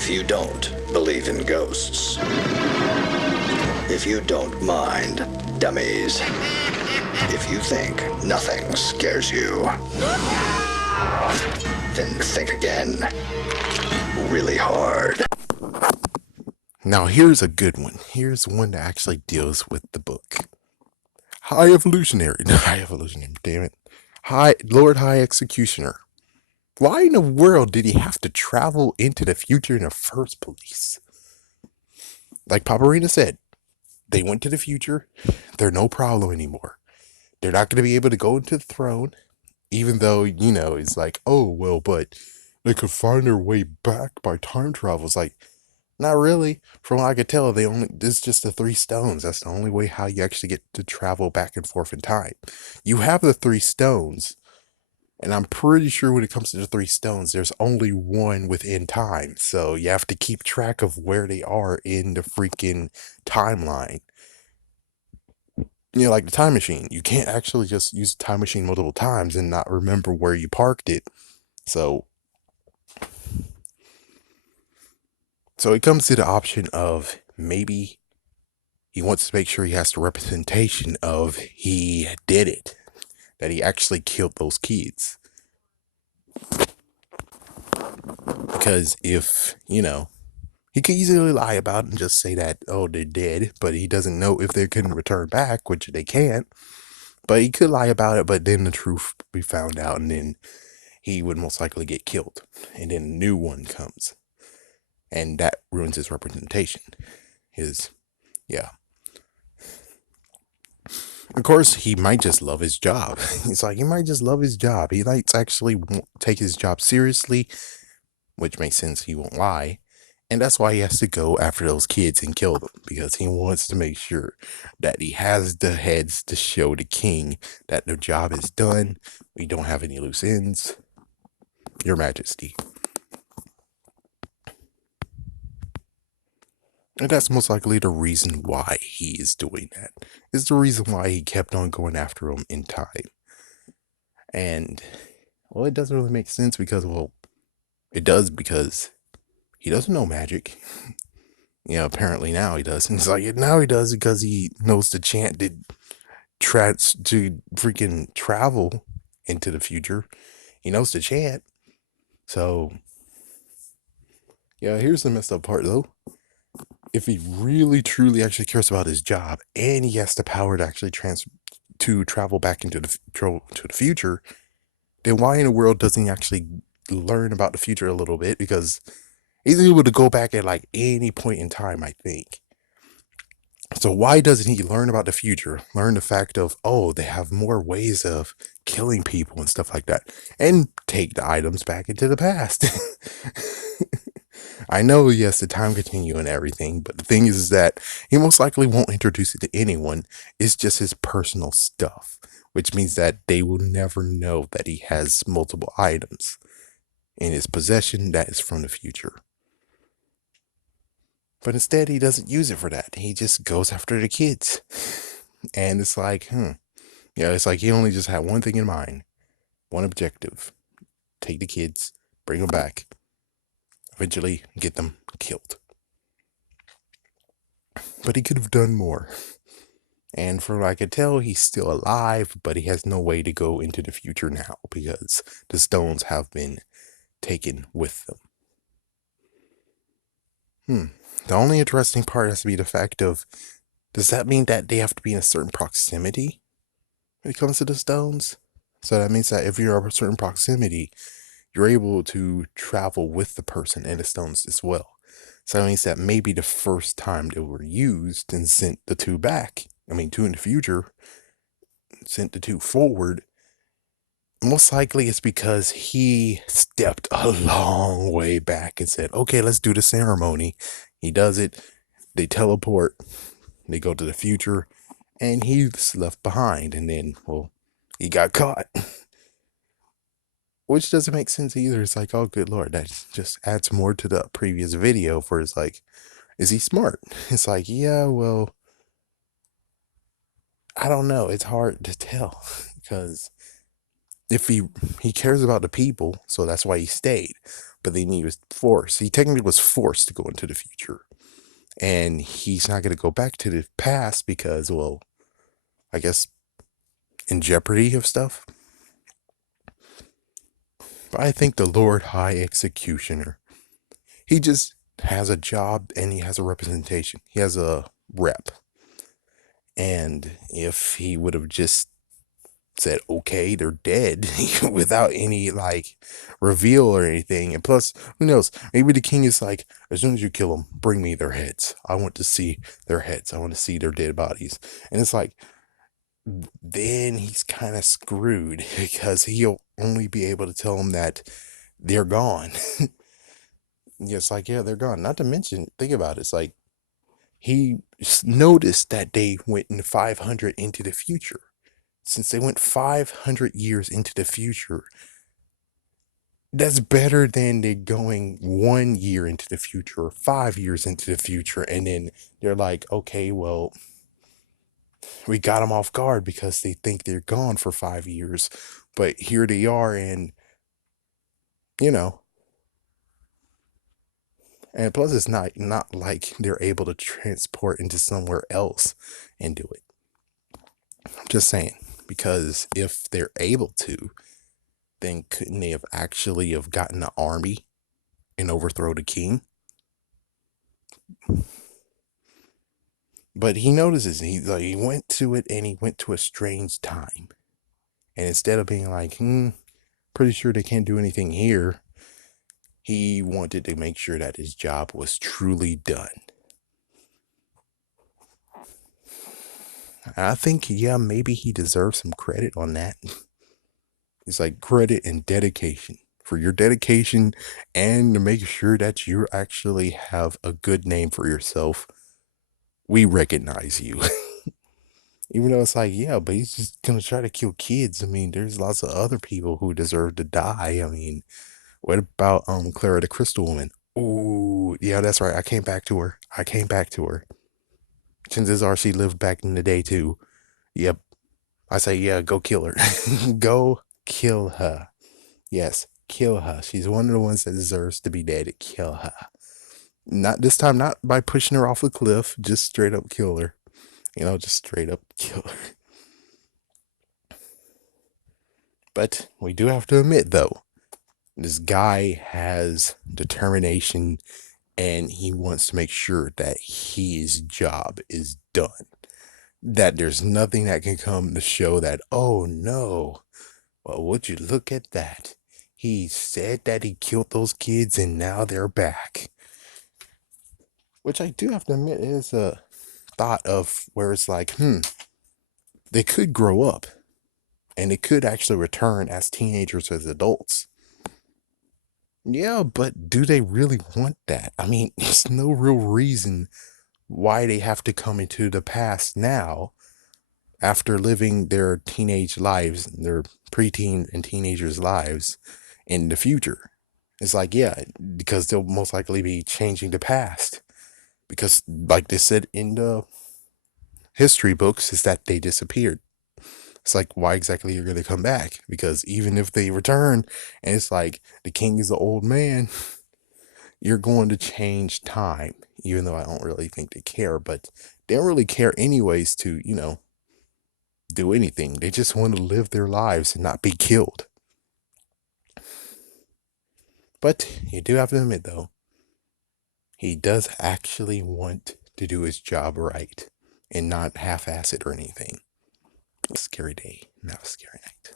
If you don't believe in ghosts. If you don't mind dummies. If you think nothing scares you, then think again. Really hard. Now here's a good one. Here's one that actually deals with the book. High Evolutionary. High Evolutionary, damn it. Lord High Executioner. Why in the world did he have to travel into the future in the first place? Like Paparina said, they went to the future. They're no problem anymore. They're not going to be able to go into the throne, even though, it's like, oh, well, but they could find their way back by time travel. It's like, not really. From what I could tell, it's just the 3 stones. That's the only way how you actually get to travel back and forth in time. You have the 3 stones, and I'm pretty sure when it comes to the 3 stones, there's only one within time. So you have to keep track of where they are in the freaking timeline. Like the time machine. You can't actually just use the time machine multiple times and not remember where you parked it. So it comes to the option of maybe he wants to make sure he has the representation of he did it, that he actually killed those kids. Because if, he could easily lie about it and just say that, oh, they're dead, but he doesn't know if they can return back, which they can't. But he could lie about it, but then the truth be found out, and then he would most likely get killed. And then a new one comes. And that ruins his representation. Yeah. Of course, he might just love his job. It's like, he might just love his job. He likes actually take his job seriously, which makes sense. He won't lie. And that's why he has to go after those kids and kill them, because he wants to make sure that he has the heads to show the king that the job is done. We don't have any loose ends. Your Majesty. And that's most likely the reason why he is doing that. Is the reason why he kept on going after him in time. And, well, it doesn't really make sense because, well, it does because he doesn't know magic. Apparently now he does. And it's like, now he does because he knows the chant to freaking travel into the future. He knows the chant. So, yeah, here's the messed up part though. If he really truly actually cares about his job and he has the power to actually travel back into the future, then why in the world doesn't he actually learn about the future a little bit? Because he's able to go back at like any point in time, I think. So why doesn't he learn about the future? Learn the fact of, oh, they have more ways of killing people and stuff like that, and take the items back into the past. I know, yes, the time continuum and everything, but the thing is that he most likely won't introduce it to anyone. It's just his personal stuff, which means that they will never know that he has multiple items in his possession that is from the future. But instead, he doesn't use it for that. He just goes after the kids. And it's like, it's like he only just had one thing in mind, one objective: take the kids, bring them back, eventually get them killed. But he could have done more. And from what I could tell, he's still alive, but he has no way to go into the future now because the stones have been taken with them. The only interesting part has to be the fact of, does that mean that they have to be in a certain proximity when it comes to the stones? So that means that if you're in a certain proximity, you're able to travel with the person and the stones as well. So that means that maybe the first time they were used and sent the 2 back, 2 in the future, sent the 2 forward, most likely it's because he stepped a long way back and said, okay, let's do the ceremony. He does it, they teleport, they go to the future, and he's left behind. And then, well, he got caught. Which doesn't make sense either. It's like, oh, good Lord, that just adds more to the previous video where it's like, is he smart? It's like, yeah, well, I don't know. It's hard to tell because if he cares about the people, so that's why he stayed. but then he was forced. He technically was forced to go into the future. And he's not going to go back to the past because, well, I guess in jeopardy of stuff. But I think the Lord High Executioner, he just has a job and he has a representation. He has a rep. And if he would have just said, okay, they're dead without any like reveal or anything. And plus, who knows? Maybe the king is like, as soon as you kill them, bring me their heads. I want to see their heads. I want to see their dead bodies. And it's like, then he's kind of screwed because he'll only be able to tell them that they're gone. It's like, yeah, they're gone. Not to mention, think about it. It's like he noticed that they went in 500 into the future. Since they went 500 years into the future, that's better than they going 1 year into the future or 5 years into the future. And then they're like, okay, well, we got them off guard because they think they're gone for 5 years. But here they are, and, you know, and plus it's not like they're able to transport into somewhere else and do it. I'm just saying, because if they're able to, then couldn't they have actually have gotten the army and overthrow the king? But he notices he went to it, and he went to a strange time. And instead of being like, pretty sure they can't do anything here, he wanted to make sure that his job was truly done. I think, yeah, maybe he deserves some credit on that. It's like credit and dedication. For your dedication and to make sure that you actually have a good name for yourself, we recognize you. Even though it's like, yeah, but he's just gonna try to kill kids. I mean, there's lots of other people who deserve to die. I mean, what about Clara the Crystal Woman? Ooh, yeah, that's right. I came back to her. Chances are she lived back in the day too. Yep. I say, yeah, go kill her. Go kill her. Yes, kill her. She's one of the ones that deserves to be dead. Kill her. Not this time, not by pushing her off a cliff, just straight up kill her. Just straight up kill her. But we do have to admit, though, this guy has determination and he wants to make sure that his job is done. That there's nothing that can come to show that, oh no, well, would you look at that? He said that he killed those kids and now they're back. Which I do have to admit is a thought of where it's like, they could grow up and they could actually return as teenagers, as adults. Yeah, but do they really want that? I mean, there's no real reason why they have to come into the past now after living their teenage lives, their preteen and teenagers' lives in the future. It's like, yeah, because they'll most likely be changing the past. Because, like they said in the history books, is that they disappeared. It's like, why exactly you're going to come back? Because even if they return and it's like the king is an old man, you're going to change time. Even though I don't really think they care, but they don't really care anyways to, do anything. They just want to live their lives and not be killed. But you do have to admit, though, he does actually want to do his job right and not half-ass it or anything. Scary day, not a scary night.